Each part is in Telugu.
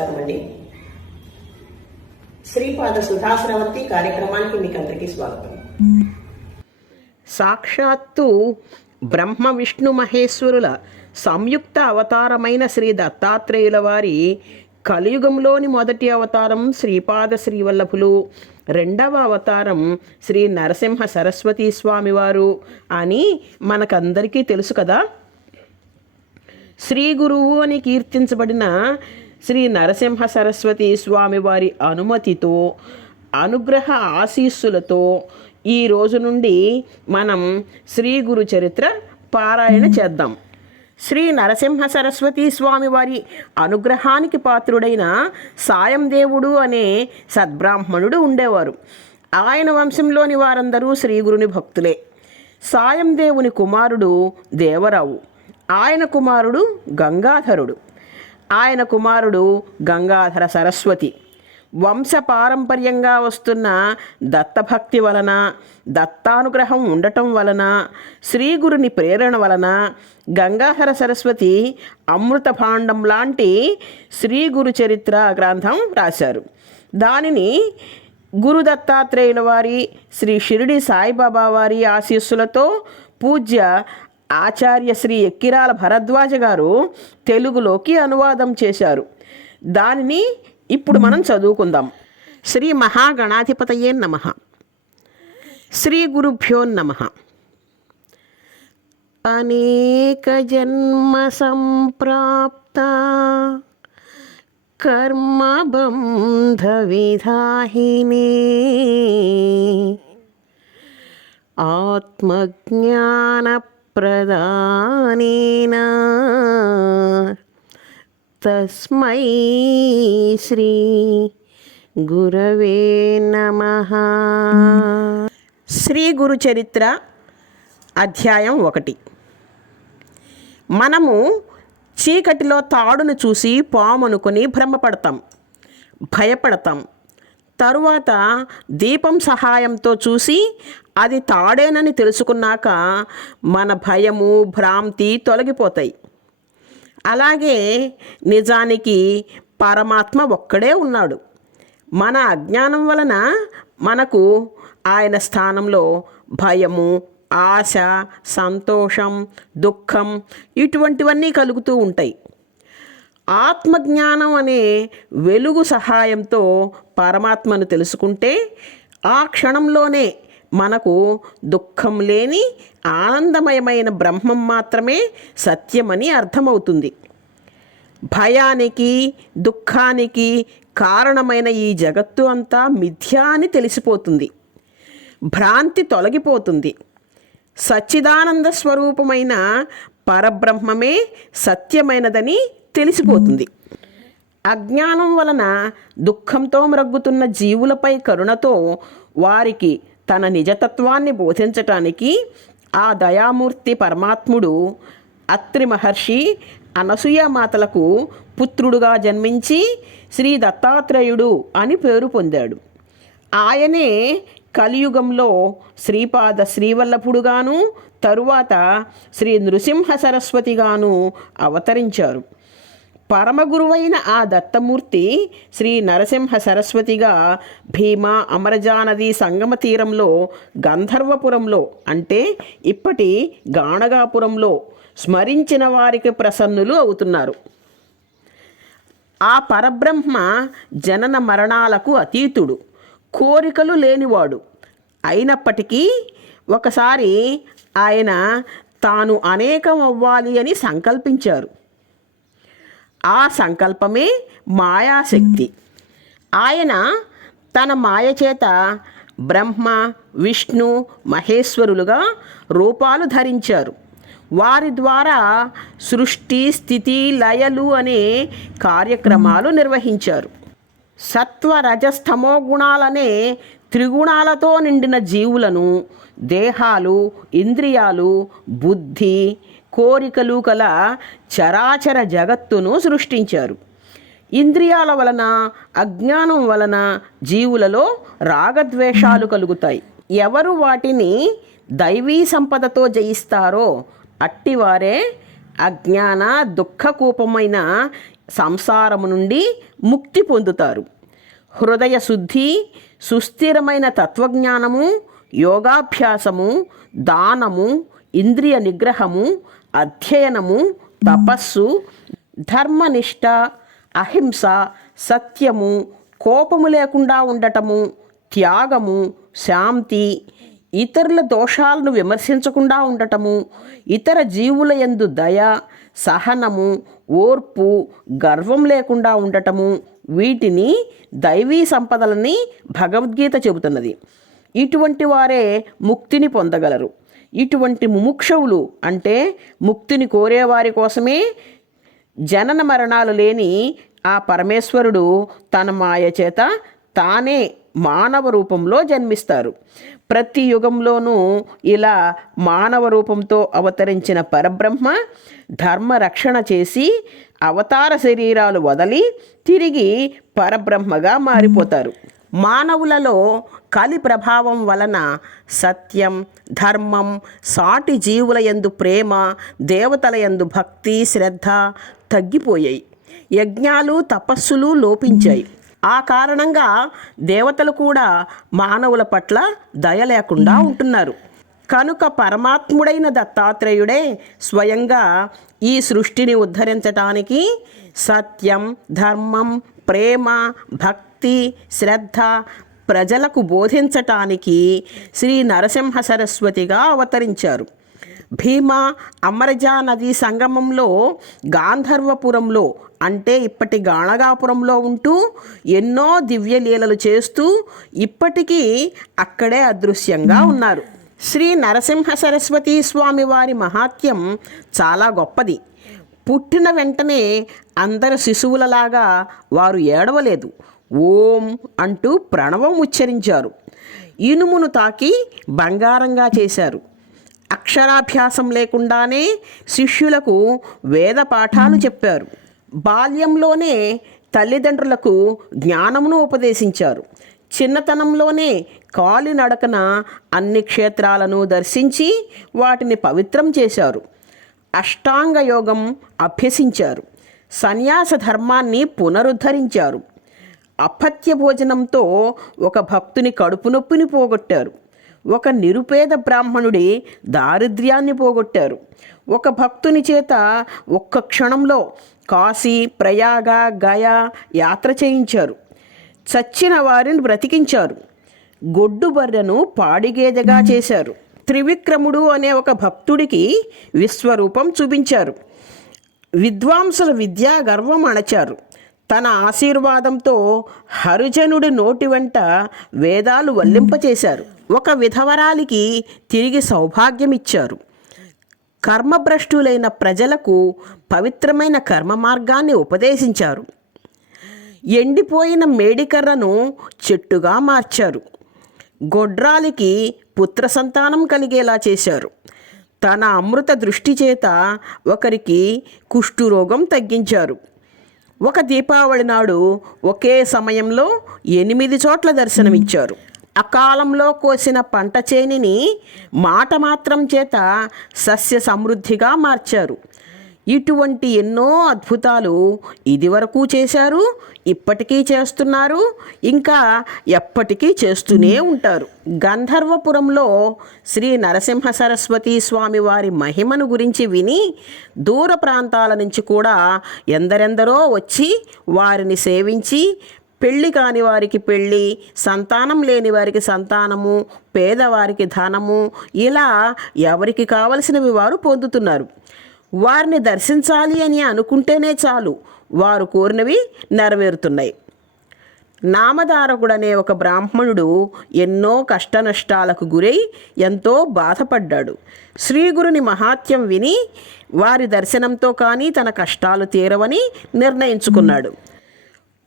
నమస్కారం అండి శ్రీపాద సుధాశ్రవంతి కార్యక్రమానికి మీకు అందరికీ స్వాగతం. సాక్షాత్తు బ్రహ్మ విష్ణు మహేశ్వరుల సంయుక్త అవతారమైన శ్రీ దత్తాత్రేయుల వారి కలియుగంలోని మొదటి అవతారం శ్రీపాద శ్రీవల్లభులు రెండవ అవతారం శ్రీ నరసింహ సరస్వతీ స్వామివారు అని మనకందరికీ తెలుసు కదా. శ్రీ గురువు అని కీర్తించబడిన శ్రీ నరసింహ సరస్వతి స్వామి వారి అనుమతితో అనుగ్రహ ఆశీస్సులతో ఈ రోజు నుండి మనం శ్రీ గురు చరిత్ర పారాయణ చేద్దాం. శ్రీ నరసింహ సరస్వతి స్వామి వారి అనుగ్రహానికి పాత్రుడైన సాయం దేవుడు అనే సద్బ్రాహ్మణుడు ఉండేవారు. ఆయన వంశంలోని వారందరూ శ్రీ గురుని భక్తులే. సాయం దేవుని కుమారుడు దేవరావు. ఆయన కుమారుడు గంగాధరుడు. ఆయన కుమారుడు గంగాధర సరస్వతి. వంశపారంపర్యంగా వస్తున్న దత్తభక్తి వలన దత్తానుగ్రహం ఉండటం వలన శ్రీగురుని ప్రేరణ వలన గంగాధర సరస్వతి అమృత భాండం లాంటి శ్రీగురు చరిత్ర గ్రంథం రాశారు. దానిని గురు దత్తాత్రేయుల వారి శ్రీ షిరిడి సాయిబాబా వారి ఆశీస్సులతో పూజ్య ఆచార్య శ్రీ ఎక్కిరాల భరద్వాజ గారు తెలుగులోకి అనువాదం చేశారు. దానిని ఇప్పుడు మనం చదువుకుందాం. శ్రీ మహాగణాధిపతయే నమ. శ్రీ గురుభ్యో నమ. అనేక జన్మ సంప్రాప్త కర్మబంధ విధాహిని ఆత్మజ్ఞాన ఆత్మజ్ఞానప్రదానేన తస్మై శ్రీ గురవే నమ శ్రీ గురు చరిత్ర అధ్యాయం ఒకటి. మనము చీకటిలో తాడును చూసి పాము అనుకుని భ్రమపడతాం భయపడతాం. తరువాత దీపం సహాయంతో చూసి అది తాడేనని తెలుసుకున్నాక మన భయము భ్రాంతి తొలగిపోతాయి. అలాగే నిజానికి పరమాత్మ ఒక్కడే ఉన్నాడు. మన అజ్ఞానం వలన మనకు ఆయన స్థానంలో భయము ఆశ సంతోషం దుఃఖం ఇటువంటివన్నీ కలుగుతూ ఉంటాయి. ఆత్మజ్ఞానం అనే వెలుగు సహాయంతో పరమాత్మను తెలుసుకుంటే ఆ క్షణంలోనే మనకు దుఃఖం లేని ఆనందమయమైన బ్రహ్మం మాత్రమే సత్యమని అర్థమవుతుంది. భయానికి దుఃఖానికి కారణమైన ఈ జగత్తు అంతా మిథ్యా అని తెలిసిపోతుంది. భ్రాంతి తొలగిపోతుంది. సచ్చిదానంద స్వరూపమైన పరబ్రహ్మమే సత్యమైనదని తెలిసిపోతుంది. అజ్ఞానం వలన దుఃఖంతో మ్రగ్గుతున్న జీవులపై కరుణతో వారికి తన నిజతత్వాన్ని బోధించటానికి ఆ దయామూర్తి పరమాత్ముడు అత్రి మహర్షి అనసూయ మాతలకు పుత్రుడుగా జన్మించి శ్రీ దత్తాత్రేయుడు అని పేరు పొందాడు. ఆయనే కలియుగంలో శ్రీపాద శ్రీవల్లభుడుగాను తరువాత శ్రీ నృసింహ సరస్వతిగాను అవతరించారు. పరమగురువైన ఆ దత్తమూర్తి శ్రీ నరసింహ సరస్వతిగా భీమా అమరజానది సంగమ తీరంలో గంధర్వపురంలో అంటే ఇప్పటి గాణగాపురంలో స్మరించిన వారికి ప్రసన్నులు అవుతున్నారు. ఆ పరబ్రహ్మ జనన మరణాలకు అతీతుడు కోరికలు లేనివాడు. అయినప్పటికీ ఒకసారి ఆయన తాను అనేకం అవ్వాలి అని సంకల్పించారు. ఆ సంకల్పమే మాయాశక్తి. ఆయన తన మాయ చేత బ్రహ్మ విష్ణు మహేశ్వరులుగా రూపాలు ధరించారు. వారి ద్వారా సృష్టి స్థితి లయలు అనే కార్యక్రమాలు నిర్వహించారు. సత్వ రజస్తమో గుణాలనే త్రిగుణాలతో నిండిన జీవులను దేహాలు ఇంద్రియాలు బుద్ధి కోరికలు కల చరాచర జగత్తును సృష్టించారు. ఇంద్రియాల వలన అజ్ఞానం వలన జీవులలో రాగద్వేషాలు కలుగుతాయి. ఎవరు వాటిని దైవీ సంపదతో జయిస్తారో అట్టివారే అజ్ఞాన దుఃఖకూపమైన సంసారము నుండి ముక్తి పొందుతారు. హృదయ శుద్ధి సుస్థిరమైన తత్వజ్ఞానము యోగాభ్యాసము దానము ఇంద్రియ నిగ్రహము అధ్యయనము తపస్సు ధర్మనిష్ట అహింస సత్యము కోపము లేకుండా ఉండటము త్యాగము శాంతి ఇతరుల దోషాలను విమర్శించకుండా ఉండటము ఇతర జీవుల యందు దయ సహనము ఓర్పు గర్వం లేకుండా ఉండటము వీటిని దైవీ సంపదలని భగవద్గీత చెబుతున్నది. ఇటువంటి వారే ముక్తిని పొందగలరు. ఇటువంటి ముముక్షవులు అంటే ముక్తిని కోరేవారి కోసమే జనన మరణాలు లేని ఆ పరమేశ్వరుడు తన మాయ చేత తానే మానవ రూపంలో జన్మిస్తారు. ప్రతి యుగంలోనూ ఇలా మానవ రూపంతో అవతరించిన పరబ్రహ్మ ధర్మ రక్షణ చేసి అవతార శరీరాలు వదలి తిరిగి పరబ్రహ్మగా మారిపోతారు. మానవులలో కలి ప్రభావం వలన సత్యం ధర్మం సాటి జీవుల యందు ప్రేమ దేవతల యందు భక్తి శ్రద్ధ తగ్గిపోయాయి. యజ్ఞాలు తపస్సులు లోపించాయి. ఆ కారణంగా దేవతలు కూడా మానవుల పట్ల దయ లేకుండా ఉంటున్నారు. కనుక పరమాత్ముడైన దత్తాత్రేయుడే స్వయంగా ఈ సృష్టిని ఉద్ధరించటానికి సత్యం ధర్మం ప్రేమ భక్తి భక్తి శ్రద్ధ ప్రజలకు బోధించటానికి శ్రీ నరసింహ సరస్వతిగా అవతరించారు. భీమా అమరజా నదీ సంగమంలో గాంధర్వపురంలో అంటే ఇప్పటి గాణగాపురంలో ఉంటూ ఎన్నో దివ్యలీలలు చేస్తూ ఇప్పటికీ అక్కడే అదృశ్యంగా ఉన్నారు. శ్రీ నరసింహ సరస్వతి స్వామి వారి మహాత్యం చాలా గొప్పది. పుట్టిన వెంటనే అందరు శిశువులలాగా వారు ఏడవలేదు. ఓం అంటూ ప్రణవం ఉచ్చరించారు. ఇనుమును తాకి బంగారంగా చేశారు. అక్షరాభ్యాసం లేకుండానే శిష్యులకు వేద పాఠాలు చెప్పారు. బాల్యంలోనే తల్లిదండ్రులకు జ్ఞానమును ఉపదేశించారు. చిన్నతనంలోనే కాలినడకన అన్ని క్షేత్రాలను దర్శించి వాటిని పవిత్రం చేశారు. అష్టాంగ యోగం అభ్యసించారు. సన్యాస ధర్మాన్ని పునరుద్ధరించారు. అపత్య భోజనంతో ఒక భక్తుని కడుపు నొప్పిని పోగొట్టారు. ఒక నిరుపేద బ్రాహ్మణుడి దారిద్ర్యాన్ని పోగొట్టారు. ఒక భక్తుని చేత ఒక్క క్షణంలో కాశీ ప్రయాగ గయ యాత్ర చేయించారు. చచ్చిన వారిని బ్రతికించారు. గొడ్డు బర్రెను పాడిగేదెగా చేశారు. త్రివిక్రముడు అనే ఒక భక్తుడికి విశ్వరూపం చూపించారు. విద్వాంసుల విద్యా గర్వం అణచారు. తన ఆశీర్వాదంతో హరిజనుడి నోటి వెంట వేదాలు వల్లింపచేశారు. ఒక విధవరాలికి తిరిగి సౌభాగ్యమిచ్చారు. కర్మభ్రష్టులైన ప్రజలకు పవిత్రమైన కర్మ మార్గాన్ని ఉపదేశించారు. ఎండిపోయిన మేడికర్రను చెట్టుగా మార్చారు. గొడ్రాలికి పుత్ర సంతానం కలిగేలా చేశారు. తన అమృత దృష్టి చేత ఒకరికి కుష్ఠురోగం తగ్గించారు. ఒక దీపావళి నాడు ఒకే సమయంలో ఎనిమిది చోట్ల దర్శనమిచ్చారు. అకాలంలో కోసిన పంట చేనిని మాట మాత్రం చేత సస్య సమృద్ధిగా మార్చారు. ఇటువంటి ఎన్నో అద్భుతాలు ఇదివరకు చేశారు ఇప్పటికీ చేస్తున్నారు ఇంకా ఎప్పటికీ చేస్తూనే ఉంటారు. గంధర్వపురంలో శ్రీ నరసింహ సరస్వతి స్వామి వారి మహిమను గురించి విని దూర ప్రాంతాల నుంచి కూడా ఎందరెందరో వచ్చి వారిని సేవించి పెళ్ళి కాని వారికి పెళ్ళి సంతానం లేని వారికి సంతానము పేదవారికి ధనము ఇలా ఎవరికి కావలసినవి వారు పొందుతున్నారు. వారిని దర్శించాలి అని అనుకుంటేనే చాలు. వారు కోరినవి నెరవేరుతున్నాయి. నామధారకుడనే ఒక బ్రాహ్మణుడు ఎన్నో కష్టనష్టాలకు గురై ఎంతో బాధపడ్డాడు. శ్రీగురుని మహాత్యం విని వారి దర్శనంతో కానీ తన కష్టాలు తీరవని నిర్ణయించుకున్నాడు.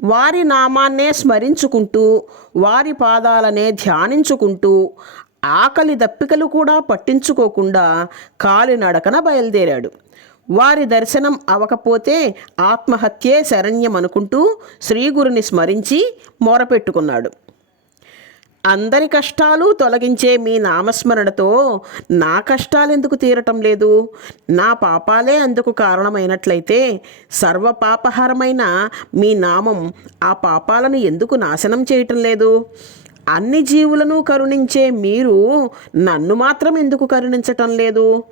వారి నామాన్నే స్మరించుకుంటూ వారి పాదాలనే ధ్యానించుకుంటూ ఆకలి దప్పికలు కూడా పట్టించుకోకుండా కాలినడకన బయలుదేరాడు. వారి దర్శనం అవకపోతే ఆత్మహత్యే శరణ్యం అనుకుంటూ శ్రీగురుని స్మరించి మొరపెట్టుకున్నాడు. అందరి కష్టాలు తొలగించే మీ నామస్మరణతో నా కష్టాలు ఎందుకు తీరటం లేదు? నా పాపాలే అందుకు కారణమైనట్లయితే సర్వపాపహారమైన మీ నామం ఆ పాపాలను ఎందుకు నాశనం చేయటం లేదు? అన్ని జీవులను కరుణించే మీరు నన్ను మాత్రం ఎందుకు కరుణించటం లేదు?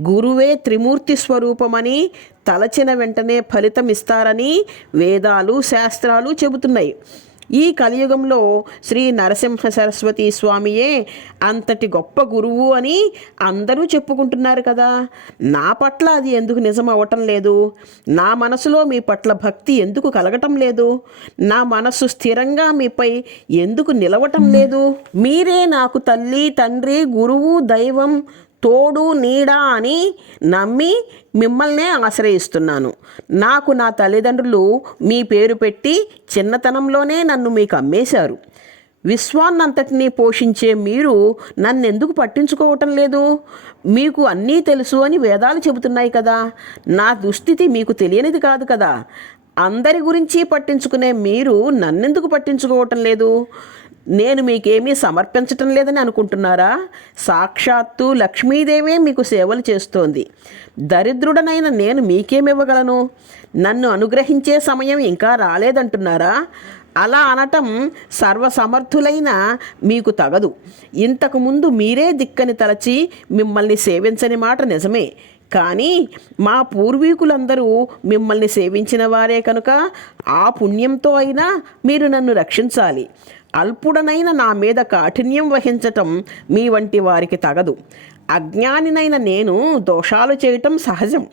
గురువే త్రిమూర్తి స్వరూపమని తలచిన వెంటనే ఫలితం ఇస్తారని వేదాలు శాస్త్రాలు చెబుతున్నాయి. ఈ కలియుగంలో శ్రీ నరసింహ సరస్వతి స్వామియే అంతటి గొప్ప గురువు అని అందరూ చెప్పుకుంటున్నారు కదా. నా పట్ల అది ఎందుకు నిజం అవ్వటం లేదు? నా మనసులో మీ పట్ల భక్తి ఎందుకు కలగటం లేదు? నా మనస్సు స్థిరంగా మీపై ఎందుకు నిలవటం లేదు? మీరే నాకు తల్లి తండ్రి గురువు దైవం తోడు నీడ అని నమ్మి మిమ్మల్నే ఆశ్రయిస్తున్నాను. నాకు నా తల్లిదండ్రులు మీ పేరు పెట్టి చిన్నతనంలోనే నన్ను మీకు అమ్మేశారు. విశ్వాన్నంతటినీ పోషించే మీరు నన్నెందుకు పట్టించుకోవటం లేదు? మీకు అన్నీ తెలుసు అని వేదాలు చెబుతున్నాయి కదా. నా దుస్థితి మీకు తెలియనిది కాదు కదా. అందరి గురించి పట్టించుకునే మీరు నన్నెందుకు పట్టించుకోవటం లేదు? నేను మీకేమీ సమర్పించటం లేదని అనుకుంటున్నారా? సాక్షాత్తు లక్ష్మీదేవే మీకు సేవలు చేస్తోంది. దరిద్రుడనైన నేను మీకేమివ్వగలను? నన్ను అనుగ్రహించే సమయం ఇంకా రాలేదంటున్నారా? అలా అనటం సర్వసమర్థులైన మీకు తగదు. ఇంతకుముందు మీరే దిక్కని తలచి మిమ్మల్ని సేవించని మాట నిజమే. కానీ మా పూర్వీకులందరూ మిమ్మల్ని సేవించిన వారే కనుక ఆ పుణ్యంతో అయినా మీరు నన్ను రక్షించాలి. అల్పుడనైన నా మీద కాఠిన్యం వహించటం మీ వంటి వారికి తగదు. అజ్ఞానినైన నేను దోషాలు చేయటం సహజం.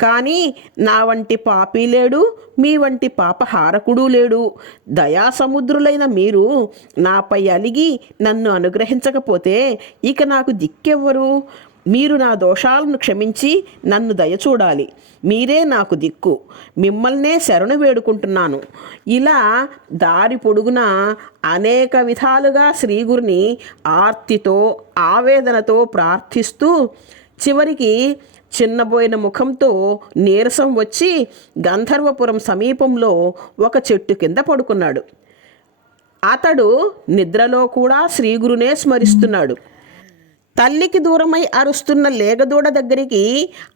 కానీ నా వంటి పాపి లేడు మీ వంటి పాపహారకుడు లేడు. దయాసముద్రులైన మీరు నాపై అలిగి నన్ను అనుగ్రహించకపోతే ఇక నాకు దిక్కెవ్వరు? మీరు నా దోషాలను క్షమించి నన్ను దయచూడాలి. మీరే నాకు దిక్కు. మిమ్మల్నే శరణు వేడుకుంటున్నాను. ఇలా దారి పొడుగున అనేక విధాలుగా శ్రీగురిని ఆర్తితో ఆవేదనతో ప్రార్థిస్తూ చివరికి చిన్నబోయిన ముఖంతో నీరసం వచ్చి గంధర్వపురం సమీపంలో ఒక చెట్టు కింద పడుకున్నాడు. అతడు నిద్రలో కూడా శ్రీగురునే స్మరిస్తున్నాడు. తల్లికి దూరమై అరుస్తున్న లేగదూడ దగ్గరికి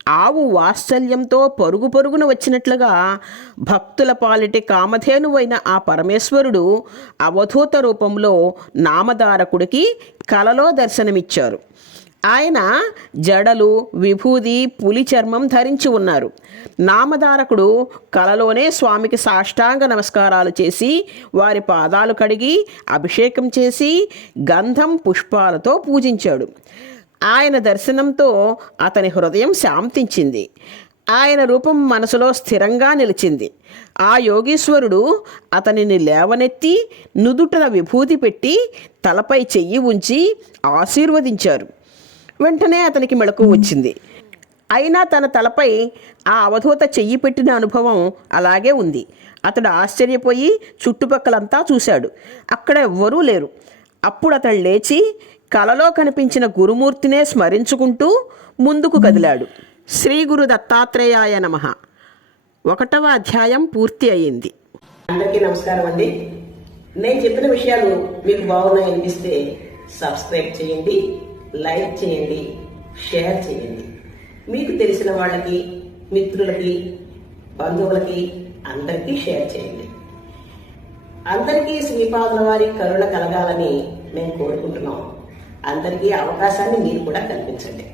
ఆవు వాత్సల్యంతో పరుగు పరుగున వచ్చినట్లుగా భక్తుల పాలిటి కామధేనువైన ఆ పరమేశ్వరుడు అవధూత రూపంలో నామధారకుడికి కలలో దర్శనమిచ్చారు. ఆయన జడలు విభూది పులి చర్మం ధరించి ఉన్నారు. నామధారకుడు కలలోనే స్వామికి సాష్టాంగ నమస్కారాలు చేసి వారి పాదాలు కడిగి అభిషేకం చేసి గంధం పుష్పాలతో పూజించాడు. ఆయన దర్శనంతో అతని హృదయం శాంతించింది. ఆయన రూపం మనసులో స్థిరంగా నిలిచింది. ఆ యోగీశ్వరుడు అతనిని లేవనెత్తి నుదుటన విభూతి పెట్టి తలపై చెయ్యి ఉంచి ఆశీర్వదించారు. వెంటనే అతనికి మెళకు వచ్చింది. అయినా తన తలపై ఆ అవధూత చెయ్యి పెట్టిన అనుభవం అలాగే ఉంది. అతడు ఆశ్చర్యపోయి చుట్టుపక్కలంతా చూశాడు. అక్కడ ఎవ్వరూ లేరు. అప్పుడు అతడు లేచి కలలో కనిపించిన గురుమూర్తినే స్మరించుకుంటూ ముందుకు కదిలాడు. శ్రీ గురు దత్తాత్రేయాయ నమ. ఒకటవ అధ్యాయం పూర్తి అయింది అందరికీ నమస్కారం అండి. నేను చెప్పిన విషయాలు మీకు బాగున్నాయి అనిపిస్తే సబ్స్క్రైబ్ చేయండి. లైక్ చేయండి షేర్ చేయండి. మీకు తెలిసిన వాళ్ళకి మిత్రులకి బంధువులకి అందరికీ షేర్ చేయండి. అందరికీ శ్రీపాదుల వారి కరుణ కలగాలని మేము కోరుకుంటున్నాం. అందరికీ అవకాశాన్ని మీరు కూడా కల్పించండి.